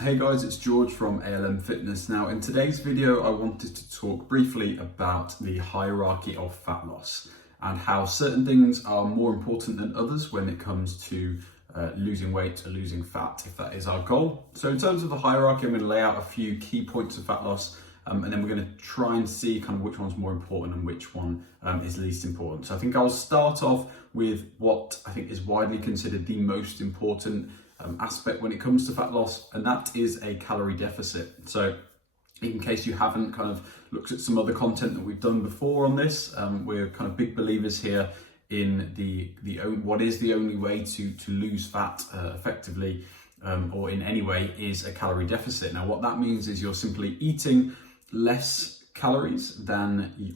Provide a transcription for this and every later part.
Hey guys, it's George from ALM Fitness. Now in today's video I wanted to talk briefly about the hierarchy of fat loss and how certain things are more important than others when it comes to losing weight or losing fat, if that is our goal. So in terms of the hierarchy, I'm going to lay out a few key points of fat loss and then we're going to try and see kind of which one's more important and which one is least important. So I think I'll start off with what I think is widely considered the most important aspect when it comes to fat loss, and that is a calorie deficit. So in case you haven't kind of looked at some other content that we've done before on this, we're kind of big believers here in what is the only way to lose fat effectively or in any way is a calorie deficit. Now what that means is you're simply eating less calories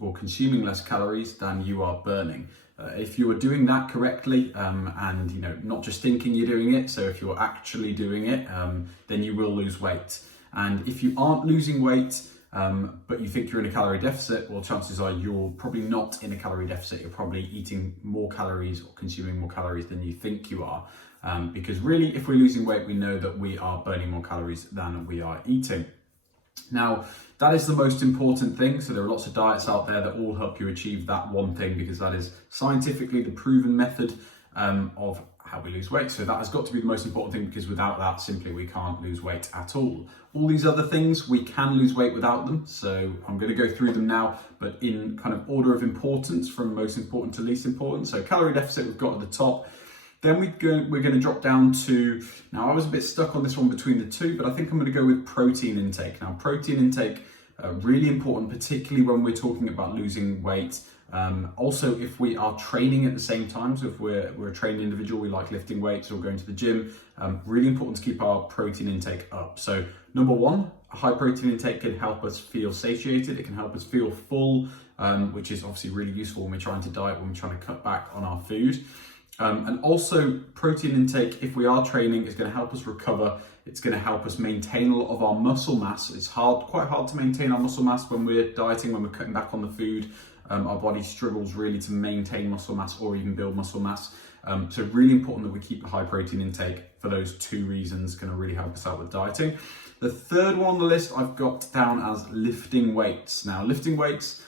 or consuming less calories than you are burning. If you are doing that correctly and not just thinking you're doing it, so if you're actually doing it, then you will lose weight. And if you aren't losing weight but you think you're in a calorie deficit, well, chances are you're probably not in a calorie deficit. You're probably eating more calories or consuming more calories than you think you are, because really if we're losing weight, we know that we are burning more calories than we are eating. Now, that is the most important thing. So there are lots of diets out there that all help you achieve that one thing, because that is scientifically the proven method of how we lose weight. So that has got to be the most important thing, because without that, simply we can't lose weight at all. All these other things, we can lose weight without them. So I'm going to go through them now, but in kind of order of importance from most important to least important. So calorie deficit we've got at the top. Then we're going to drop down to, now I was a bit stuck on this one between the two, but I think I'm going to go with protein intake. Now protein intake, really important, particularly when we're talking about losing weight. Also, if we are training at the same time, so if we're a trained individual, we like lifting weights or going to the gym, really important to keep our protein intake up. So number one, a high protein intake can help us feel satiated. It can help us feel full, which is obviously really useful when we're trying to diet, when we're trying to cut back on our food. And also protein intake, if we are training, is going to help us recover. It's going to help us maintain a lot of our muscle mass. It's quite hard to maintain our muscle mass when we're dieting, when we're cutting back on the food. Our body struggles really to maintain muscle mass or even build muscle mass. So really important that we keep a high protein intake for those two reasons. Going to really help us out with dieting. The third one on the list I've got down as lifting weights. Now lifting weights,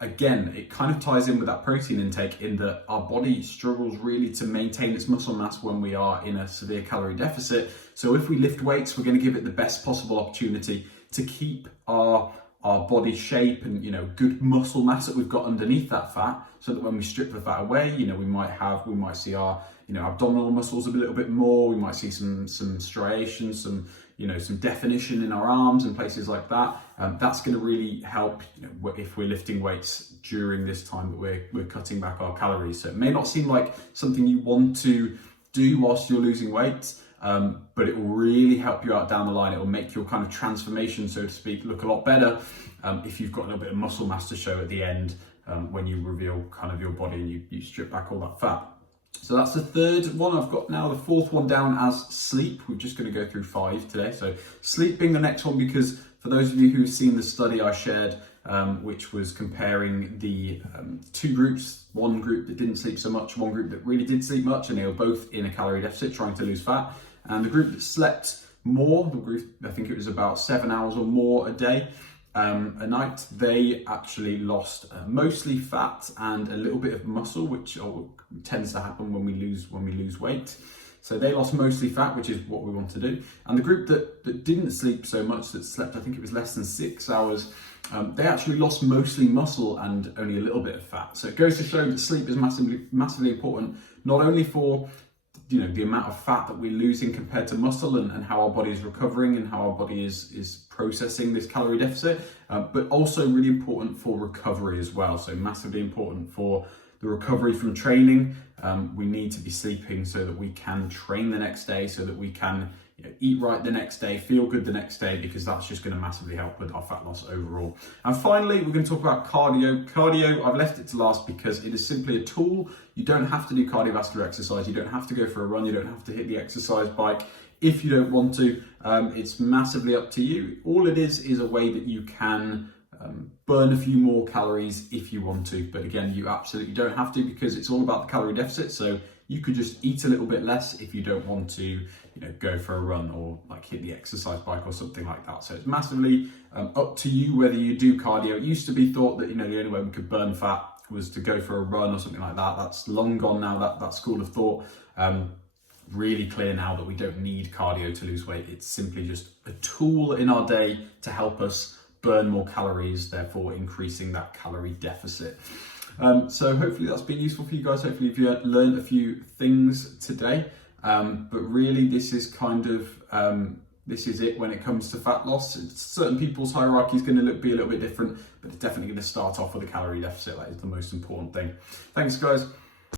again, it kind of ties in with that protein intake in that our body struggles really to maintain its muscle mass when we are in a severe calorie deficit. So if we lift weights, we're going to give it the best possible opportunity to keep our body shape and good muscle mass that we've got underneath that fat, so that when we strip the fat away, we might see our abdominal muscles a little bit more. We might see some striations, some definition in our arms and places like that. That's going to really help if we're lifting weights during this time that we're cutting back our calories. So it may not seem like something you want to do whilst you're losing weight, but it will really help you out down the line. It will make your kind of transformation, so to speak, look a lot better if you've got a little bit of muscle mass to show at the end when you reveal kind of your body and you strip back all that fat. So that's the third one I've got now. The fourth one down as sleep. We're just going to go through 5 today. So sleep being the next one, because for those of you who've seen the study I shared, which was comparing the two groups, one group that didn't sleep so much, one group that really did sleep much, and they were both in a calorie deficit trying to lose fat. And the group that slept more, the group, I think it was about 7 hours or more a day, a night, they actually lost mostly fat and a little bit of muscle, which tends to happen when we lose weight. So they lost mostly fat, which is what we want to do. And the group that didn't sleep so much, that slept, I think it was less than 6 hours, they actually lost mostly muscle and only a little bit of fat. So it goes to show that sleep is massively important, not only for the amount of fat that we're losing compared to muscle and how our body is recovering and how our body is processing this calorie deficit, but also really important for recovery as well. So massively important for the recovery from training. We need to be sleeping so that we can train the next day, so that we can eat right the next day, feel good the next day, because that's just going to massively help with our fat loss overall. And finally, we're going to talk about cardio. Cardio, I've left it to last because it is simply a tool. You don't have to do cardiovascular exercise. You don't have to go for a run. You don't have to hit the exercise bike if you don't want to. It's massively up to you. All it is a way that you can burn a few more calories if you want to. But again, you absolutely don't have to, because it's all about the calorie deficit. So you could just eat a little bit less if you don't want to go for a run or like hit the exercise bike or something like that. So it's massively up to you whether you do cardio. It used to be thought that the only way we could burn fat was to go for a run or something like that. That's long gone now, that school of thought. Really clear now that we don't need cardio to lose weight. It's simply just a tool in our day to help us burn more calories, therefore increasing that calorie deficit. So hopefully that's been useful for you guys. Hopefully you've learned a few things today. But really this is kind of, this is it when it comes to fat loss. Certain people's hierarchy is going to be a little bit different, but it's definitely going to start off with a calorie deficit. That is the most important thing. Thanks guys.